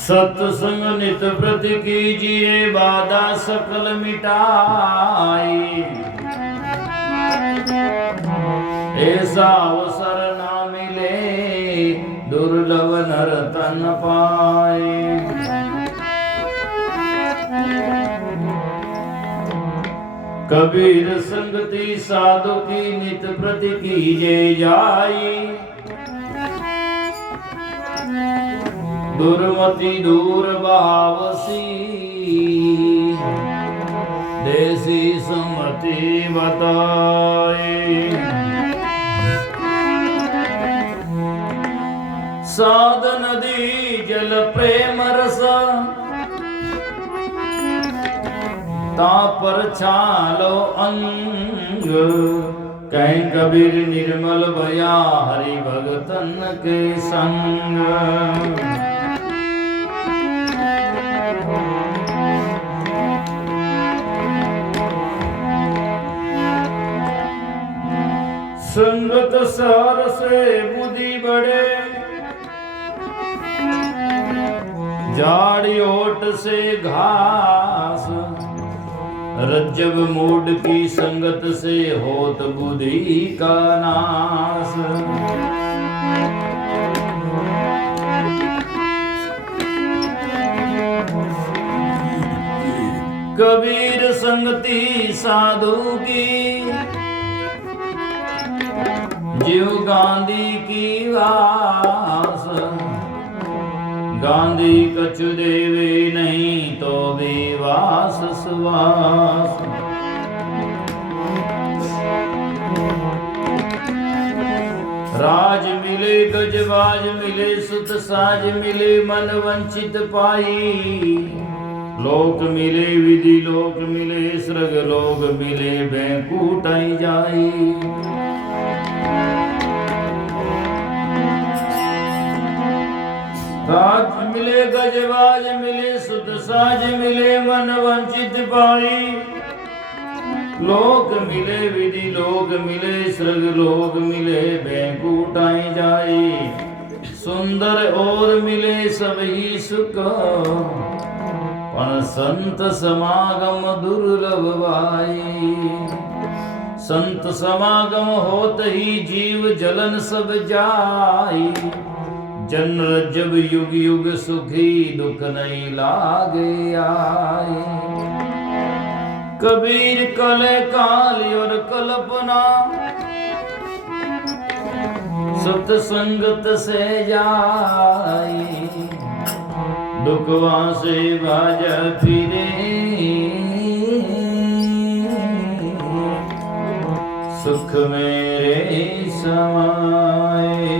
सत्संग नित प्रति कीजिए, बाधा सकल मिटाई। ऐसा अवसर ना मिले, दुर्लभ नर तन पाए। कबीर संगति साधु की नित प्रति कीजे जाई। दुर्मति दूर भावसी, देसी सुमति बताए। साध नदी जल प्रेम रस, तापर छालो अंग। कहीं कबीर निर्मल भया, हरि भगतन के संग। संगत सार से बुद्धि बढ़े, झाड़ी ओट से घास। रज्जब मूड की संगत से होत बुद्धि का नाश। कबीर संगति साधु की, जीव गांधी की वास। गांधी कछु देवे नहीं, तो भी वास सुवास। राज मिले गजबाज मिले, सुत साज मिले मन वंचित पाई। लोक मिले विधि लोक मिले, स्वर्ग लोक मिले बैकुंठाई जाई। राज मिले गजबाज मिले, सुत साज मिले मन वंचित पाई। लोक मिले विधि लोक मिले, स्वर्ग लोक मिले बैकुंठाई जाई। सुंदर और मिले सब ही सुख, पण संत समागम दुर्लभ भाई। संत समागम होत ही जीव जलन सब जाई। जन जब युग युग सुखी, दुख नहीं लागे आए। कबीर कले काल और कल्पना, सत्संगत से जाई। दुखवा से बाजा फिरे, सुख मेरे समाए।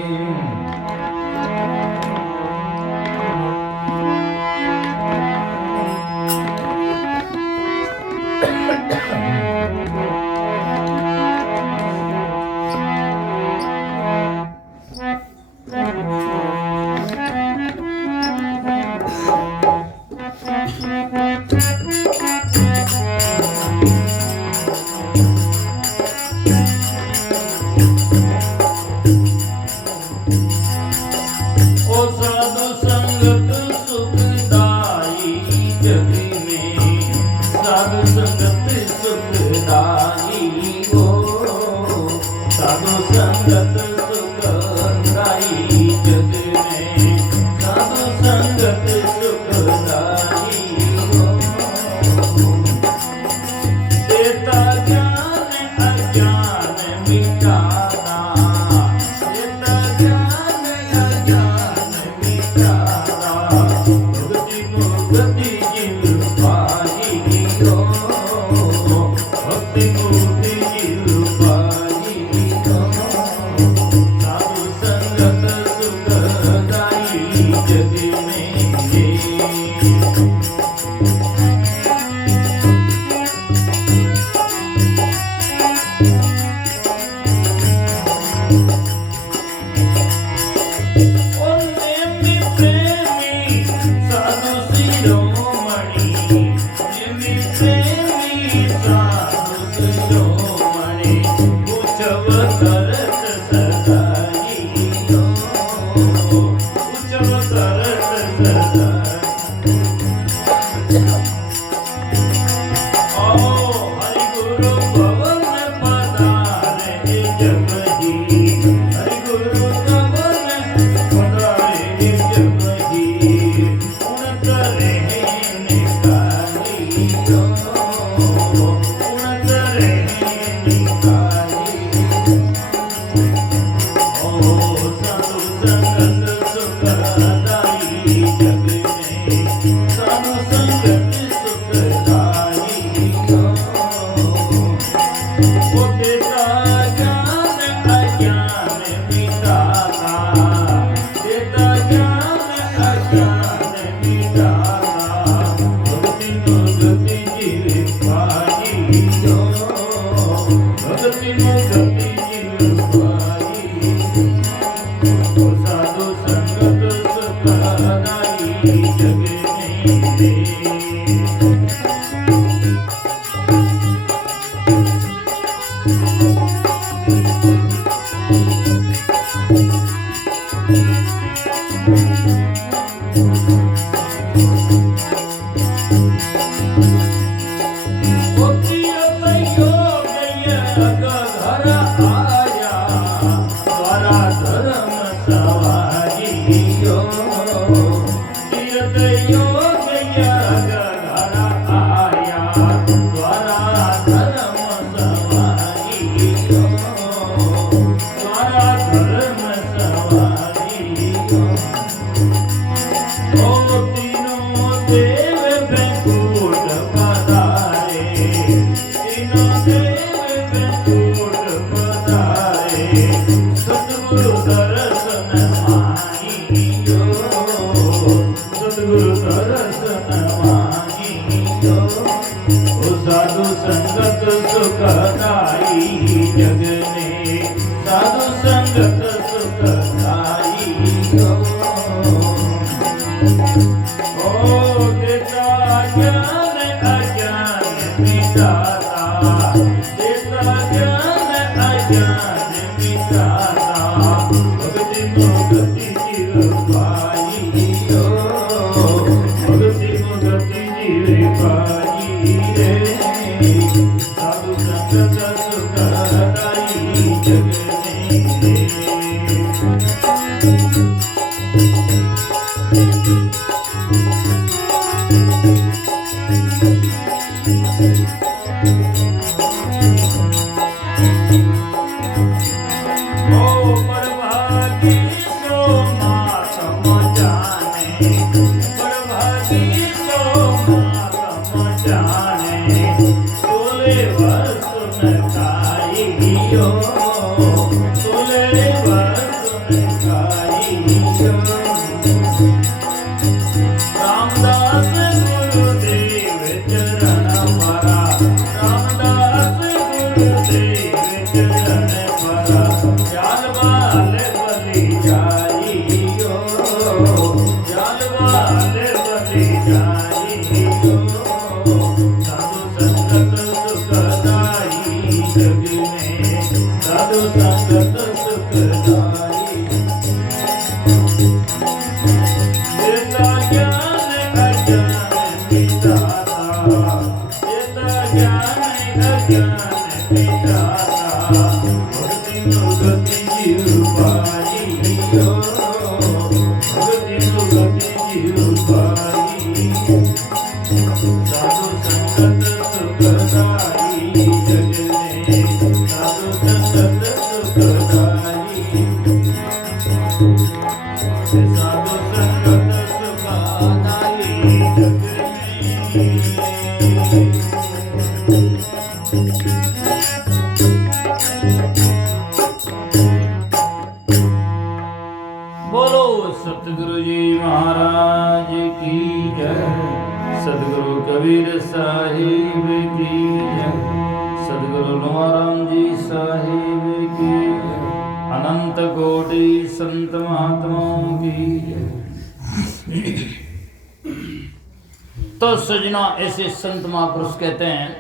तो सजना ऐसे संत महापुरुष कहते हैं,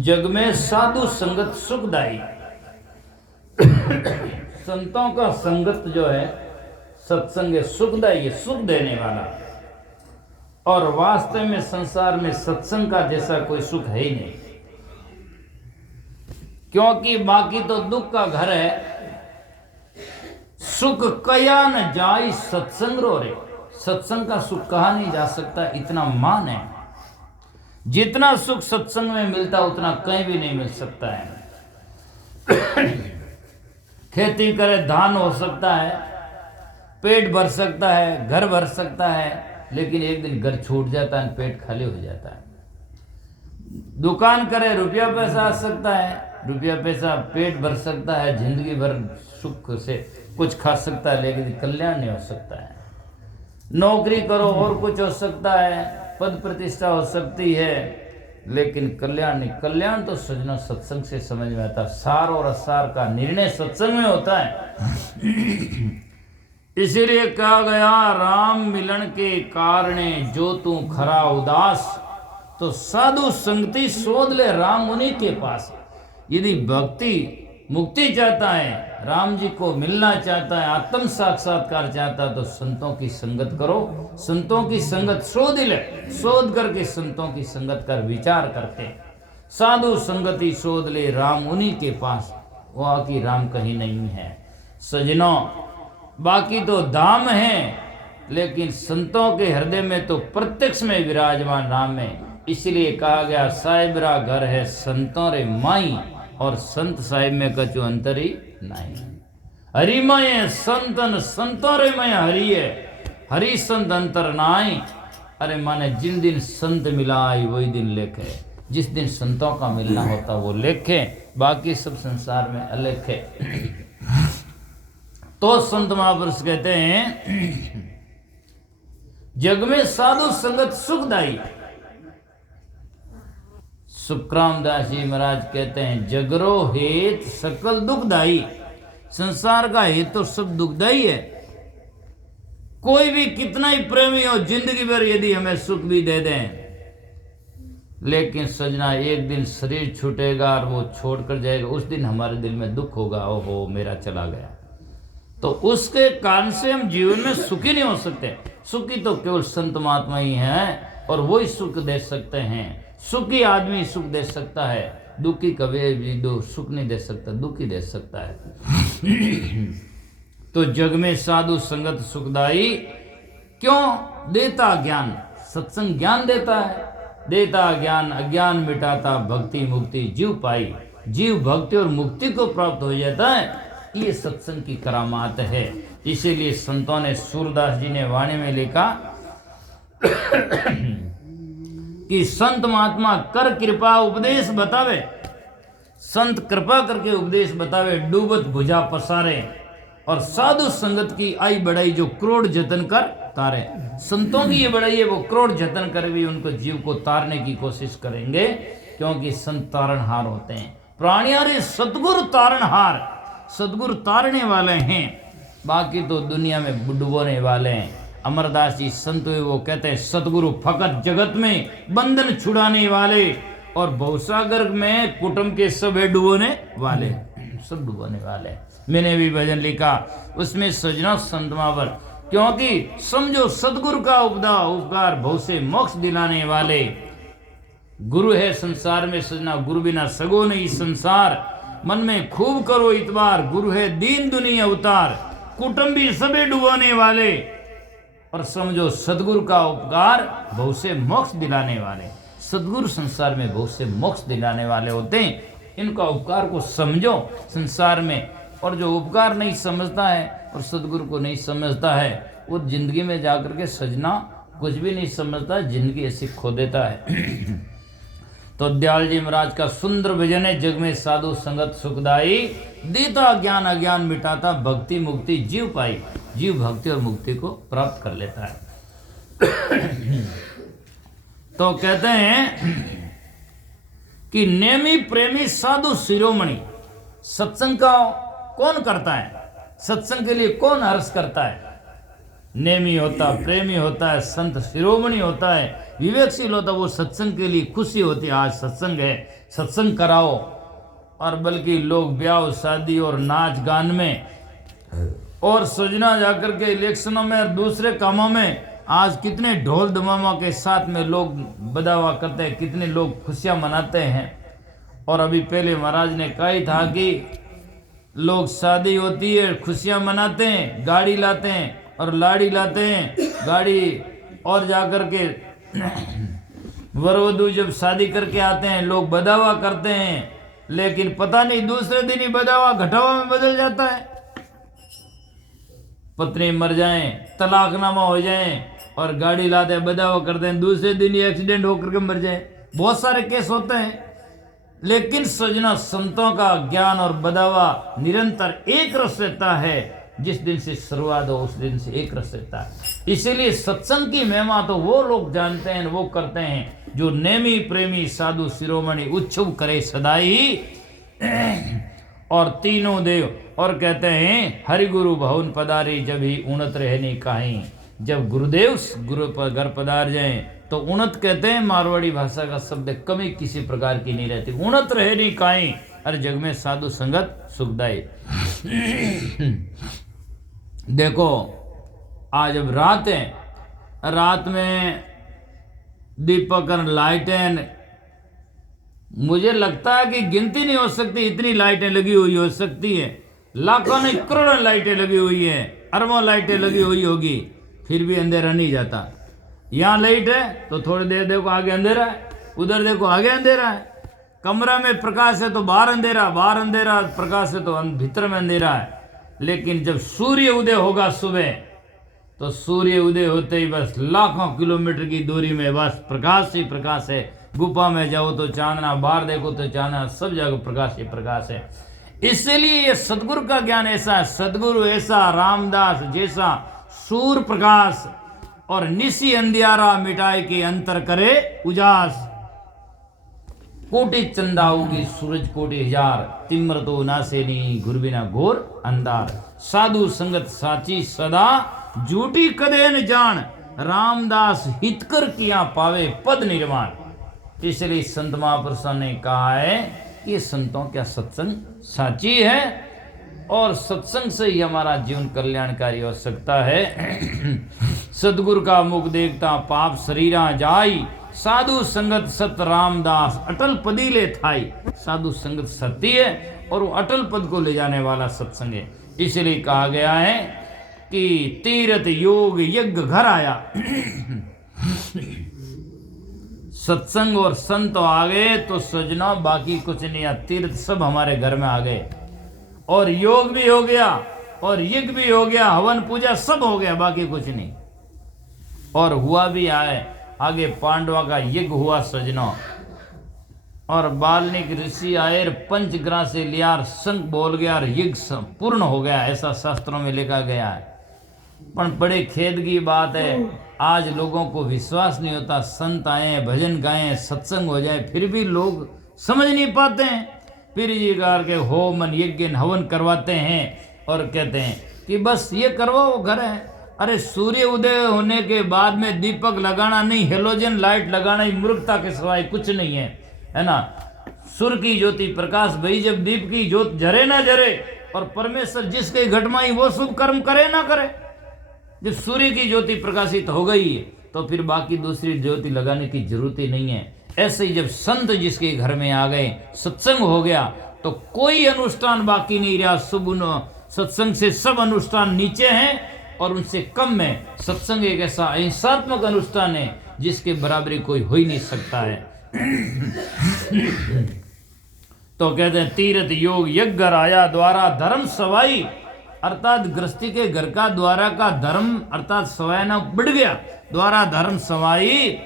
जग में साधु संगत सुखदाई। संतों का संगत जो है सत्संग सुखदाई है, सुख देने वाला। और वास्तव में संसार में सत्संग का जैसा कोई सुख है ही नहीं, क्योंकि बाकी तो दुख का घर है। सुख कया न जाई सत्संग रो रे, सत्संग का सुख कहा नहीं जा सकता, इतना मान है। जितना सुख सत्संग में मिलता उतना कहीं भी नहीं मिल सकता है। खेती करे धान हो सकता है, पेट भर सकता है, घर भर सकता है, लेकिन एक दिन घर छूट जाता है, पेट खाली हो जाता है। दुकान करे रुपया पैसा आ सकता है, रुपया पैसा पेट भर सकता है, जिंदगी भर सुख से कुछ खा सकता है, लेकिन कल्याण नहीं हो सकता है। नौकरी करो और कुछ हो सकता है, पद प्रतिष्ठा हो सकती है, लेकिन कल्याण नहीं। कल्याण तो सजना सत्संग से समझ में आता। सार और असार का निर्णय सत्संग में होता है। इसीलिए कहा गया, राम मिलन के कारणे जो तू खरा उदास, तो साधु संगति शोध ले राम मुनि के पास। यदि भक्ति मुक्ति चाहता है, राम जी को मिलना चाहता है, आत्म साक्षात्कार चाहता है, तो संतों की संगत करो। संतों की संगत शोध ले, शोध करके संतों की संगत कर विचार करके साधु संगति शोध ले, राम उन्हीं के पास, वह की राम कहीं नहीं है। सजनों, बाकी तो धाम है, लेकिन संतों के हृदय में तो प्रत्यक्ष में विराजमान राम है। इसलिए कहा गया साहिबरा घर है संतों रे माई, और संत साहिब में कछु अंतर ही नहीं। हरिमय संतन संतों रे मय हरि है, हरि संत अंतर नाई। अरे माने जिन दिन संत मिलाई वही दिन लेखे, जिस दिन संतों का मिलना होता वो लेखे, बाकी सब संसार में अलेखे। तो संत महापुरुष कहते हैं जग में साधु संगत सुखदाई। सुखराम दास जी महाराज कहते हैं जगरो हेत सकल दुखदाई। संसार का हेत तो सब दुखदाई है। कोई भी कितना ही प्रेमी हो, जिंदगी भर यदि हमें सुख भी दे दें, लेकिन सजना एक दिन शरीर छूटेगा और वो छोड़कर जाएगा, उस दिन हमारे दिल में दुख होगा, ओहो मेरा चला गया। तो उसके कारण से हम जीवन में सुखी नहीं हो सकते। सुखी तो केवल संत महात्मा ही हैं, और वही सुख दे सकते हैं। सुखी आदमी सुख दे सकता है, दुखी कभी भी दो सुख नहीं दे सकता, दुखी दे सकता है। तो जग में साधु संगत सुखदाई क्यों? देता ज्ञान, सत्संग ज्ञान देता है, देता ज्ञान अज्ञान मिटाता, भक्ति मुक्ति जीव पाई। जीव भक्ति और मुक्ति को प्राप्त हो जाता है, ये सत्संग की करामात है। इसीलिए संतों ने, सूरदास जी ने वाणी में लिखा कि संत महात्मा कर कृपा उपदेश बतावे। संत कृपा करके उपदेश बतावे, डूबत भुजा पसारे, और साधु संगत की आई बढ़ाई जो करोड़ जतन कर तारे। संतों की ये बढ़ाई है, वो करोड़ जतन कर भी उनको जीव को तारने की कोशिश करेंगे, क्योंकि संत तारणहार होते हैं। प्राणियारे सतगुरु तारणहार, सतगुरु तारने वाले हैं, बाकी तो दुनिया में डुबोने वाले हैं। अमरदास जी संत हुए, वो कहते हैं सतगुरु फकत जगत में बंधन छुड़ाने वाले, और भवसागर में कुटुंब के सब डुबोने वाले, सब डुबोने वाले। मैंने भी भजन लिखा, उसमें सजना संत महावर, क्योंकि समझो सतगुरु का उपकार भव से मोक्ष दिलाने वाले। गुरु है संसार में सजना, गुरु बिना सगो नहीं संसार। मन में खूब करो इतबार, गुरु है दीन दुनिया उतार। कुटुंबी सभी डुबोने वाले, और समझो सदगुरु का उपकार भव से मोक्ष दिलाने वाले। सदगुरु संसार में भव से मोक्ष दिलाने वाले होते हैं। इनका उपकार को समझो संसार में, और जो उपकार नहीं समझता है और सदगुरु को नहीं समझता है, वो जिंदगी में जाकर के सजना कुछ भी नहीं समझता, जिंदगी ऐसी खो देता है। तो दयाल जी महाराज का सुंदर भजन है, जग में साधु संगत सुखदाई, देता ज्ञान अज्ञान मिटाता, भक्ति मुक्ति जीव पाई। जीव भक्ति और मुक्ति को प्राप्त कर लेता है। तो कहते हैं कि नेमी प्रेमी साधु शिरोमणि। सत्संग का कौन करता है? सत्संग के लिए कौन हर्ष करता है? नेमी होता, प्रेमी होता है, संत शिरोमणि होता है, विवेकशील होता है, वो सत्संग के लिए खुशी होती है। आज सत्संग है, सत्संग कराओ। और बल्कि लोग ब्याह शादी और नाच गान में और सजना जाकर के इलेक्शनों में और दूसरे कामों में आज कितने ढोल धमामा के साथ में लोग बधावा करते हैं, कितने लोग खुशियां मनाते हैं। और अभी पहले महाराज ने कहा ही था कि लोग शादी होती है, खुशियां मनाते हैं, गाड़ी लाते हैं और लाड़ी लाते हैं, गाड़ी और जाकर के वर वधू जब शादी करके आते हैं लोग बधावा करते हैं, लेकिन पता नहीं दूसरे दिन ही बधावा घटावा में बदल जाता है। पत्नी मर जाए, तलाकनामा हो जाए और गाड़ी लाते बधावा करते हैं, दूसरे दिन ही एक्सीडेंट होकर के मर जाए। बहुत सारे केस होते हैं। लेकिन सजना संतों का ज्ञान और बधावा निरंतर एक रस रहता है। जिस दिन से शुरुआत हो उस दिन से एक रस रहता है। इसीलिए सत्संग की महिमा तो वो लोग जानते हैं, वो करते हैं जो नेमी प्रेमी साधु शिरोमणि उच्छुभ करे सदाई और तीनों देव। और कहते हैं हरि गुरु भवन पधारी जब ही उन्नत रहनी काहीं। जब गुरुदेव गुरु पर घर पधार जाए तो उन्नत कहते हैं, मारवाड़ी भाषा का शब्द, कमी किसी प्रकार की नहीं रहती। उन्नत रहनी काहीं, और जग में साधु संगत सुखदाई। देखो आज जब रात है, रात में दीपक और लाइटें, मुझे लगता है कि गिनती नहीं हो सकती, इतनी लाइटें लगी हुई हो सकती है, लाखों नहीं करोड़ों लाइटें लगी हुई है, अरबों लाइटें लगी हुई होगी, फिर भी अंधेरा नहीं जाता। यहाँ लाइट है तो थोड़ी देर देखो आगे अंधेरा है, उधर देखो आगे अंधेरा है, कमरा में प्रकाश है तो बाहर अंधेरा, बाहर अंधेरा प्रकाश है तो भीतर में अंधेरा है। लेकिन जब सूर्य उदय होगा सुबह, तो सूर्य उदय होते ही बस लाखों किलोमीटर की दूरी में बस प्रकाश ही प्रकाश है। गुफा में जाओ तो चांदना, बाहर देखो तो चांदना, सब जगह प्रकाश ही प्रकाश है। इसलिए ये सदगुरु का ज्ञान ऐसा है, सदगुरु ऐसा रामदास जैसा सूर्य प्रकाश और निसी अंधियारा मिटाए के अंतर करे उजास। कोटि चंदाओं की सूरज कोटि हजार, तिम्र तो नासेनी गुर बिना घोर अंधार। साधु संगत साची सदा झूठी कदे न जान, रामदास हितकर किया पावे पद निर्माण। इसलिए संत महापुरुषों ने कहा है कि ये संतों क्या सत्संग साची है और सत्संग से ही हमारा जीवन कल्याणकारी हो सकता है। सदगुरु का मुख देखता पाप शरीरा जाई, साधु संगत सत रामदास अटल पदी ले थाई। साधु संगत सत्य है और वो अटल पद को ले जाने वाला सत्संग है। इसलिए कहा गया है कि तीर्थ योग यज्ञ घर आया। सत्संग और संत आ गए तो सजना बाकी कुछ नहीं, है तीर्थ सब हमारे घर में आ गए, और योग भी हो गया और यज्ञ भी हो गया, हवन पूजा सब हो गया, बाकी कुछ नहीं। और हुआ भी आए आगे पांडवा का यज्ञ हुआ सजना, और वाल्मीकि ऋषि आए पंचग्रह से लिया, संग बोल गया और यज्ञ पूर्ण हो गया, ऐसा शास्त्रों में लिखा गया है। पर बड़े खेद की बात है, आज लोगों को विश्वास नहीं होता, संत आए भजन गाएं सत्संग हो जाए, फिर भी लोग समझ नहीं पाते हैं। फिर ये करके होम यज्ञ हवन करवाते हैं और कहते हैं कि बस ये करवाओ घर है। अरे सूर्य उदय होने के बाद में दीपक लगाना नहीं, हेलोजन लाइट लगाना ही मूर्खता के सिवाय कुछ नहीं है, है ना। सूर्य की ज्योति प्रकाश भई, जब दीप की ज्योत जरे ना जरे, और परमेश्वर जिसके घटमाई वो शुभ कर्म करे ना करे। जब सूर्य की ज्योति प्रकाशित हो गई है तो फिर बाकी दूसरी ज्योति लगाने की जरूरत ही नहीं है। ऐसे ही जब संत जिसके घर में आ गए, सत्संग हो गया, तो कोई अनुष्ठान बाकी नहीं रहा। शुभ सत्संग से सब अनुष्ठान नीचे हैं और उनसे कम में सत्संग एक ऐसा अहिंसात्मक अनुष्ठान है जिसके बराबरी कोई हो ही नहीं सकता है। तो कहते हैं तीर्थ योग यज्ञ आया द्वारा धर्म सवाई, अर्थात गृहस्थी के घर का द्वारा का धर्म अर्थात सवायना बढ़ गया, द्वारा धर्म सवाई।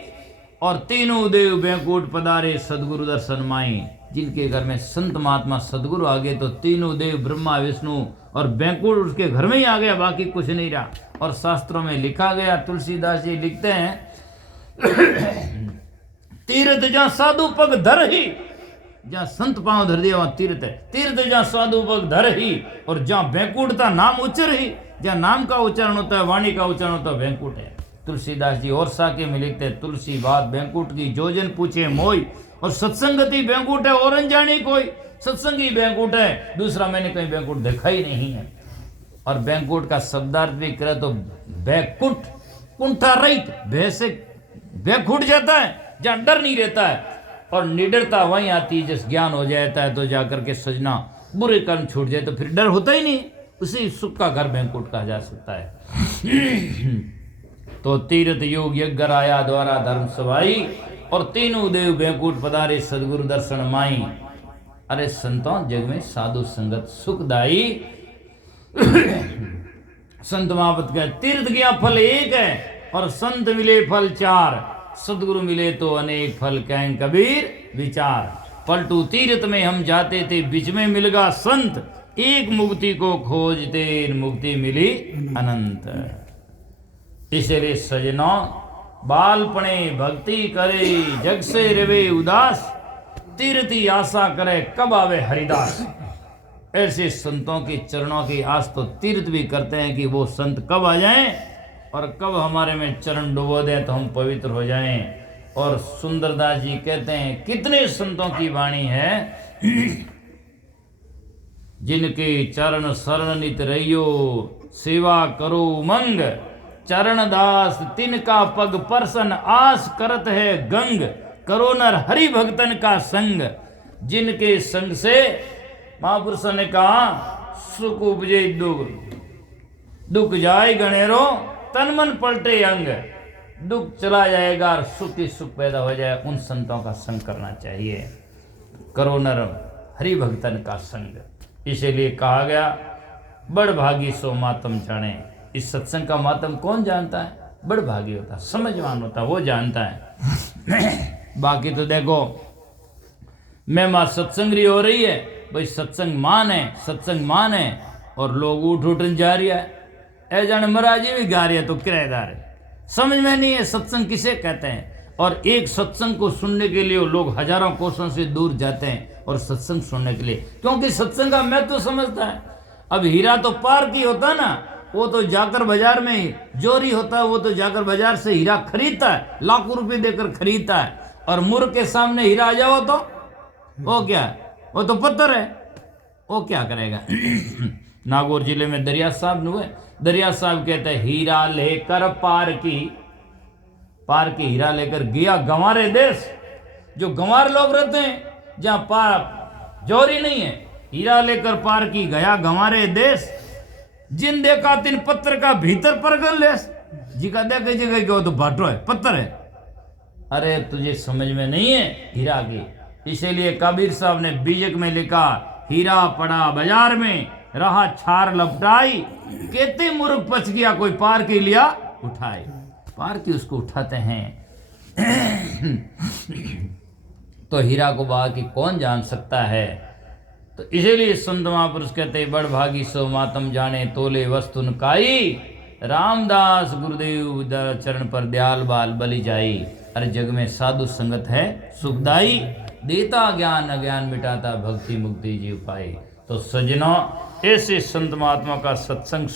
और तीनों देव बैंकुट पधारे सदगुरु दर्शन माई। जिनके घर में संत महात्मा सदगुरु आ गए तो तीनों देव ब्रह्मा विष्णु और बैंकुट उसके घर में ही आ गया, बाकी कुछ नहीं रहा। और शास्त्रों में लिखा गया, तुलसीदास जी लिखते हैं, तीर्थ जहाँ साधु पग धर ही, जहाँ संत पांव धर दिया वहाँ तीर्थ है। तीर्थ जहाँ साधु पग धर ही, और जहाँ बैंकुट था नाम उच्चर ही, जहाँ नाम का उच्चारण होता है वाणी का उच्चारण होता है बैंकुट है। तुलसीदास जी और साके में लिखते हैं, तुलसी बात बैंकुट की जोजन पूछे मोई, और सत्संगति बैंकुट है और अनजानी कोई। सत्संगी बैंकुट है, दूसरा मैंने कहीं बैंकुट देखा ही नहीं है। और बैंकुट का शब्दार्थ भी करे तो बैकुट कुंठा रहित, भय से भय खुट जाता है, जहाँ डर नहीं रहता है, और निडरता वहीं आती है जिस ज्ञान हो जाता है तो जाकर के सजना बुरे कर्म छूट जाए तो फिर डर होता ही नहीं। उसी सुख का घर बैंकुट कहा जा सकता है। तो तीर्थ योग यज्ञ आया द्वारा धर्म सवाई, और तीनों देव बैंकुट पधारे सदगुरु दर्शन माई। अरे संतों जग में साधु संगत सुखदाई। संत महापत का तीर्थ गया फल एक है और संत मिले फल चार, सदगुरु मिले तो अनेक फल कहें कबीर विचार। पलटू तीर्थ में हम जाते थे, बीच में मिल गया संत, एक मुक्ति को खोजते मुक्ति मिली अनंत। इसलिए सजनों बालपणे भक्ति करे, जग से रवे उदास, तीर्थी आशा करे कब आवे हरिदास। ऐसे संतों के चरणों की आस तो तीर्थ भी करते हैं कि वो संत कब आ जाएं और कब हमारे में चरण डुबो दें तो हम पवित्र हो जाएं। और सुंदरदास जी कहते हैं, कितने संतों की वाणी है जिनके चरण शरण नित रहियो, सेवा करो उमंग। चरण दास तिनका पग परसन, आस करत है गंग। करो नर हरि भक्तन का संग, जिनके संग से महापुरुषों ने कहा सुख उपजे दुख, दुख जाए गणेरो तन मन पलटे अंग। दुख चला जाएगा और सुख ही सुख पैदा हो जाए, उन संतों का संग करना चाहिए। करो नर हरि भक्तन का संग। इसीलिए कहा गया बड़ भागी सो मातम जाने। इस सत्संग का मातम कौन जानता है? बड़ भागी होता, समझवान होता, वो जानता है। बाकी तो देखो मैं मां सत्संगरी हो रही है भाई, सत्संग मान है और लोग उठ उठ जा रही है। ए जाने महाराज जी भी गा रही है तो किराएदार है, समझ में नहीं है सत्संग किसे कहते हैं। और एक सत्संग को सुनने के लिए लोग हजारों कोसों से दूर जाते हैं और सत्संग सुनने के लिए, क्योंकि सत्संग का महत्व तो समझता है। अब हीरा तो पार की होता ना, वो तो जाकर बाजार में ही जोरी होता है, वो तो जाकर बाजार से हीरा खरीदता है, लाखों रुपए देकर खरीदता है। और मूर्ख के सामने हीरा आ जाओ तो वो क्या, वो तो पत्थर है, वो क्या करेगा। नागौर जिले में दरिया साहब हुए, दरिया साहब कहते हैं हीरा लेकर पार की हीरा लेकर गया गंवारे देश। जो गंवार लोग रहते हैं जहां पार जोरी नहीं है, हीरा लेकर पार की गया गंवारे देश। जिन देखा तिन पत्थर का भीतर परगल लेस। जी का देखे जगह वो तो भाटो है, पत्थर है। अरे तुझे समझ में नहीं है हीरा की। इसीलिए कबीर साहब ने बीजक में लिखा, हीरा पड़ा बाजार में रहा छार लपटाई। कहते मूर्ख पच गया कोई पार की लिया उठाए। पार की उसको उठाते हैं। तो हीरा को बाकी कौन जान सकता है। तो इसीलिए संत महापुरुष कहते बड़ भागी सो मातम जाने, तोले वस्तुन काई। रामदास गुरुदेव चरण पर दयाल बाल बलि जाई। अरे जग में साधु संगत है सुखदाई, देता ज्ञान अज्ञान मिटाता भक्ति मुक्ति जीव पाई। तो सज्जनों, ऐसे संत महात्मा का सत्संग